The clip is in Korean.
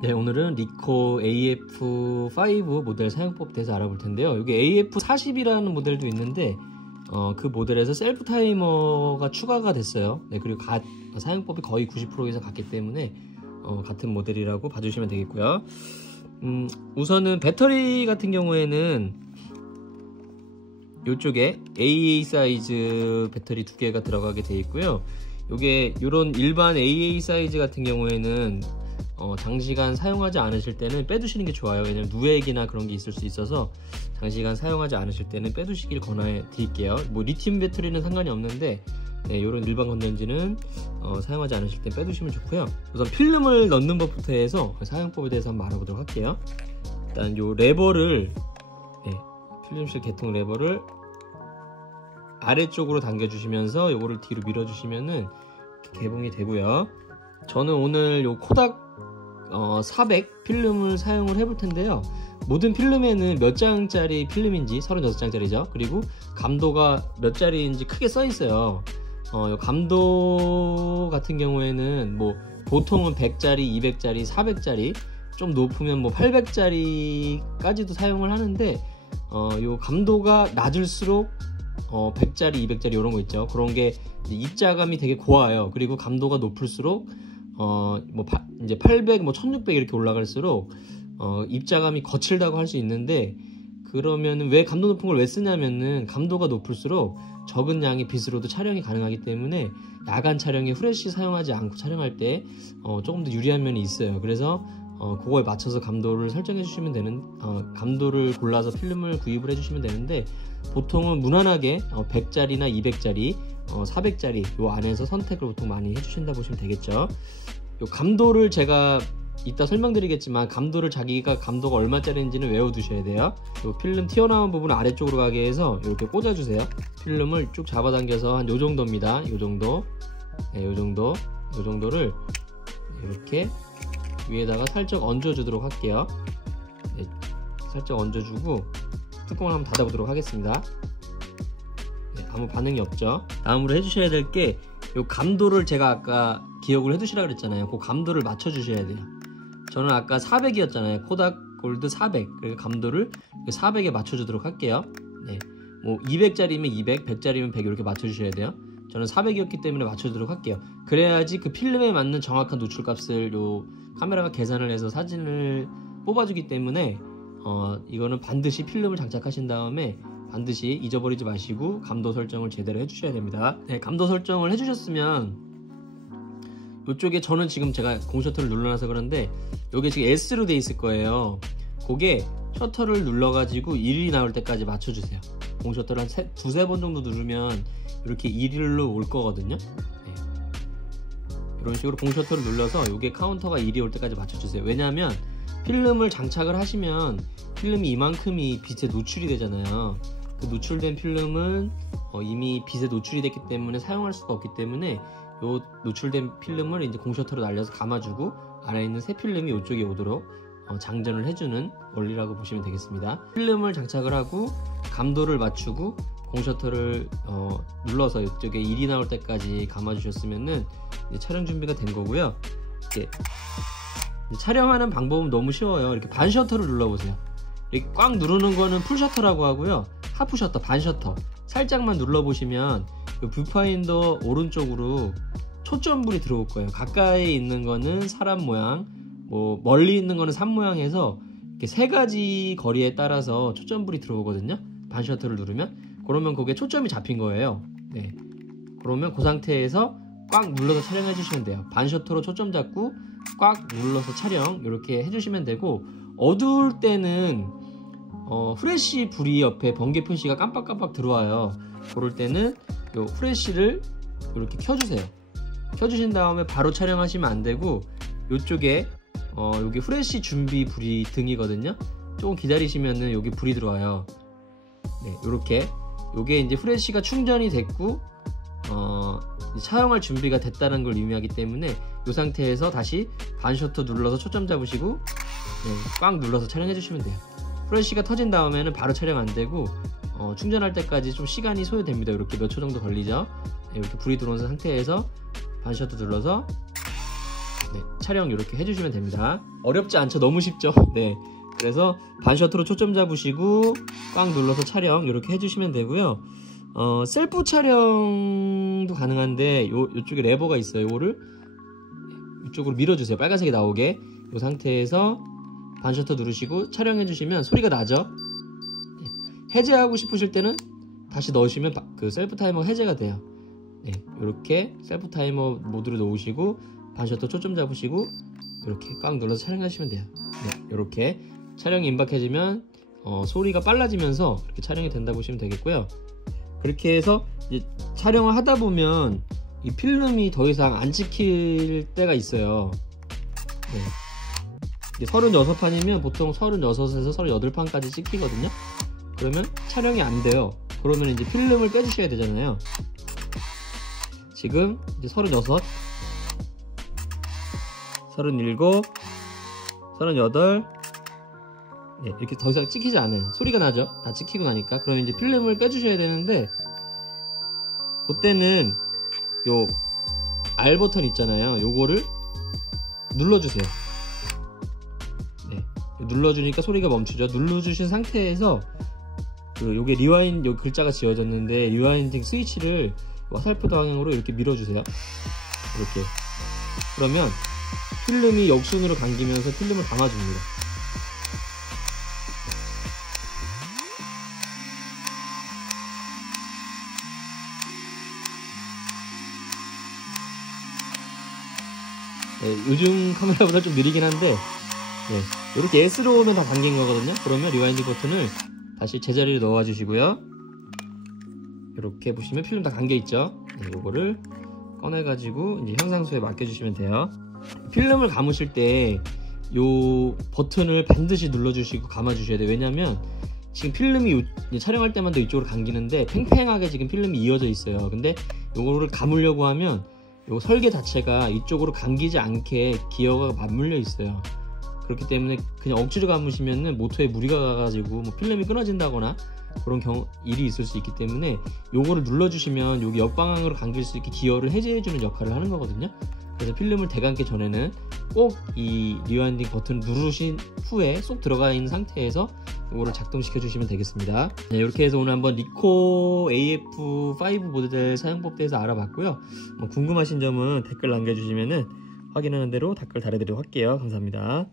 네, 오늘은 리코 AF5 모델 사용법에 대해서 알아볼 텐데요. 여기 AF40이라는 모델도 있는데 그 모델에서 셀프 타이머가 추가가 됐어요. 네, 그리고 사용법이 거의 90%에서 같기 때문에 같은 모델이라고 봐주시면 되겠고요. 우선은 배터리 같은 경우에는 이쪽에 AA 사이즈 배터리 2개가 들어가게 되어 있고요. 요게 요런 일반 AA 사이즈 같은 경우에는 장시간 사용하지 않으실 때는 빼두시는 게 좋아요. 왜냐면 누액이나 그런 게 있을 수 있어서 장시간 사용하지 않으실 때는 빼두시길 권해 드릴게요. 뭐 리튬 배터리는 상관이 없는데 네, 요런 일반 건전지는 사용하지 않으실 때 빼두시면 좋고요. 우선 필름을 넣는 법부터 해서 사용법에 대해서 한번 알아보도록 할게요. 일단 요 레버를 필름실 개통 레버를 아래쪽으로 당겨주시면서 요거를 뒤로 밀어주시면은 개봉이 되고요. 저는 오늘 요 코닥 400 필름을 사용을 해볼 텐데요. 모든 필름에는 몇 장짜리 필름인지 36장짜리죠. 그리고 감도가 몇 짜리인지 크게 써 있어요. 요 감도 같은 경우에는 뭐 보통은 100짜리, 200짜리, 400짜리, 좀 높으면 뭐 800짜리까지도 사용을 하는데 요 감도가 낮을수록 100짜리, 200짜리 이런 거 있죠. 그런 게 입자감이 되게 고와요. 그리고 감도가 높을수록 이제 800, 1600 이렇게 올라갈수록 입자감이 거칠다고 할 수 있는데, 그러면은 왜 감도 높은 걸 왜 쓰냐면은 감도가 높을수록 적은 양의 빛으로도 촬영이 가능하기 때문에 야간 촬영에 후레쉬 사용하지 않고 촬영할 때 조금 더 유리한 면이 있어요. 그래서 그거에 맞춰서 감도를 설정해 주시면 되는, 감도를 골라서 필름을 구입을 해 주시면 되는데, 보통은 무난하게 100짜리나 200짜리 400짜리 요 안에서 선택을 보통 많이 해주신다 보시면 되겠죠. 요 감도를 제가 이따 설명드리겠지만, 감도를 자기가 감도가 얼마짜리인지는 외워두셔야 돼요. 요 필름 튀어나온 부분 아래쪽으로 가게 해서 이렇게 꽂아주세요. 필름을 쭉 잡아당겨서 한 요 정도입니다. 요 정도, 네, 요 정도를 이렇게 위에다가 살짝 얹어주도록 할게요. 네, 살짝 얹어주고 뚜껑을 한번 닫아보도록 하겠습니다. 네, 아무 반응이 없죠. 다음으로 해주셔야 될 게 요 감도를 제가 아까 기억을 해두시라 그랬잖아요. 그 감도를 맞춰주셔야 돼요. 저는 아까 400이었잖아요. 코닥 골드 400. 그러니까 감도를 400에 맞춰주도록 할게요. 네, 뭐 200짜리면 200, 100짜리면 100 이렇게 맞춰주셔야 돼요. 저는 400이었기 때문에 맞춰주도록 할게요. 그래야지 그 필름에 맞는 정확한 노출값을 요 카메라가 계산을 해서 사진을 뽑아주기 때문에 이거는 반드시 필름을 장착하신 다음에 반드시 잊어버리지 마시고 감도 설정을 제대로 해주셔야 됩니다. 네, 감도 설정을 해주셨으면 이쪽에, 저는 지금 제가 공셔터를 눌러놔서 그런데 이게 지금 S로 돼 있을 거예요. 그게 셔터를 눌러가지고 1이 나올 때까지 맞춰주세요. 공셔터를 한 두세 번 정도 누르면 이렇게 1일로 올 거거든요. 네. 이런 식으로 공셔터를 눌러서 이게 카운터가 1이 올 때까지 맞춰주세요. 왜냐하면 필름을 장착을 하시면 필름이 이만큼이 빛에 노출이 되잖아요. 그 노출된 필름은 이미 빛에 노출이 됐기 때문에 사용할 수가 없기 때문에 요 노출된 필름을 이제 공셔터로 날려서 감아주고 안에 있는 새 필름이 이쪽에 오도록 장전을 해주는 원리라고 보시면 되겠습니다. 필름을 장착을 하고 감도를 맞추고 공셔터를 눌러서 이쪽에 1이 나올 때까지 감아주셨으면은 이제 촬영 준비가 된 거고요. 이제 촬영하는 방법은 너무 쉬워요. 이렇게 반 셔터를 눌러보세요. 이렇게 꽉 누르는 거는 풀 셔터라고 하고요. 하프 셔터, 반 셔터 살짝만 눌러보시면 뷰파인더 오른쪽으로 초점불이 들어올 거예요. 가까이 있는 거는 사람 모양, 뭐 멀리 있는 거는 산 모양에서 이렇게 세 가지 거리에 따라서 초점불이 들어오거든요. 반 셔터를 누르면. 그러면 그게 초점이 잡힌 거예요. 네. 그러면 그 상태에서 꽉 눌러서 촬영해 주시면 돼요. 반 셔터로 초점 잡고 꽉 눌러서 촬영 이렇게 해주시면 되고, 어두울 때는 후레쉬 불이 옆에 번개 표시가 깜빡깜빡 들어와요. 그럴 때는 요 후레쉬를 이렇게 켜주세요. 켜주신 다음에 바로 촬영하시면 안 되고, 요쪽에 여기 후레쉬 준비 불이 등이거든요. 조금 기다리시면은 여기 불이 들어와요. 네, 요렇게 요게 이제 후레쉬가 충전이 됐고 촬영할 준비가 됐다는 걸 의미하기 때문에 이 상태에서 다시 반 셔터 눌러서 초점 잡으시고 꽉 눌러서 촬영해 주시면 돼요. 후레쉬가 터진 다음에는 바로 촬영 안 되고 충전할 때까지 좀 시간이 소요됩니다. 이렇게 몇 초 정도 걸리죠. 이렇게 불이 들어온 상태에서 반 셔터 눌러서 네, 촬영 이렇게 해주시면 됩니다. 어렵지 않죠? 너무 쉽죠? 네. 그래서 반셔터로 초점 잡으시고 꽉 눌러서 촬영 이렇게 해주시면 되고요. 셀프 촬영도 가능한데 요쪽에 레버가 있어요. 요거를 이쪽으로 밀어주세요. 빨간색이 나오게. 이 상태에서 반셔터 누르시고 촬영해 주시면 소리가 나죠. 해제하고 싶으실 때는 다시 넣으시면 그 셀프 타이머 해제가 돼요. 네, 이렇게 셀프 타이머 모드로 놓으시고 반셔터 초점 잡으시고 이렇게 꽉 눌러서 촬영하시면 돼요. 네, 이렇게 촬영이 임박해지면 소리가 빨라지면서 이렇게 촬영이 된다고 보시면 되겠고요. 그렇게 해서 이제 촬영을 하다 보면 이 필름이 더 이상 안 찍힐 때가 있어요. 네. 36판이면 보통 36에서 38판까지 찍히거든요. 그러면 촬영이 안 돼요. 그러면 이제 필름을 빼주셔야 되잖아요. 지금 이제 36, 37, 38, 네, 이렇게 더 이상 찍히지 않아요. 소리가 나죠? 다 찍히고 나니까. 그러면 이제 필름을 빼주셔야 되는데, 그때는 요 R 버튼 있잖아요. 요거를 눌러주세요. 네, 눌러주니까 소리가 멈추죠. 눌러주신 상태에서 요게 리와인 요 글자가 지어졌는데 리와인딩 스위치를 화살표 방향으로 이렇게 밀어주세요. 이렇게. 그러면 필름이 역순으로 당기면서 필름을 감아줍니다. 네, 요즘 카메라보다 좀 느리긴 한데 네, 이렇게 S로 오면 다 당긴 거거든요. 그러면 리와인딩 버튼을 다시 제자리로 넣어 주시고요. 이렇게 보시면 필름 다 감겨 있죠. 네, 이거를 꺼내 가지고 이제 현상수에 맡겨 주시면 돼요. 필름을 감으실 때 요 버튼을 반드시 눌러 주시고 감아 주셔야 돼요. 왜냐면 지금 필름이 촬영할 때마다 이쪽으로 감기는데 팽팽하게 지금 필름이 이어져 있어요. 근데 요거를 감으려고 하면 요 설계 자체가 이쪽으로 감기지 않게 기어가 맞물려 있어요. 그렇기 때문에 그냥 억지로 감으시면은 모터에 무리가 가가지고 뭐 필름이 끊어진다거나 그런 일이 있을 수 있기 때문에 요거를 눌러주시면 여기 역방향으로 감길 수 있게 기어를 해제해주는 역할을 하는 거거든요. 그래서 필름을 대감기 전에는 꼭 이 리와인딩 버튼을 누르신 후에 쏙 들어가 있는 상태에서 이거를 작동시켜 주시면 되겠습니다. 네, 이렇게 해서 오늘 한번 리코 AF5 모델 사용법에 대해서 알아봤고요. 궁금하신 점은 댓글 남겨주시면 확인하는 대로 댓글 달아드리도록 할게요. 감사합니다.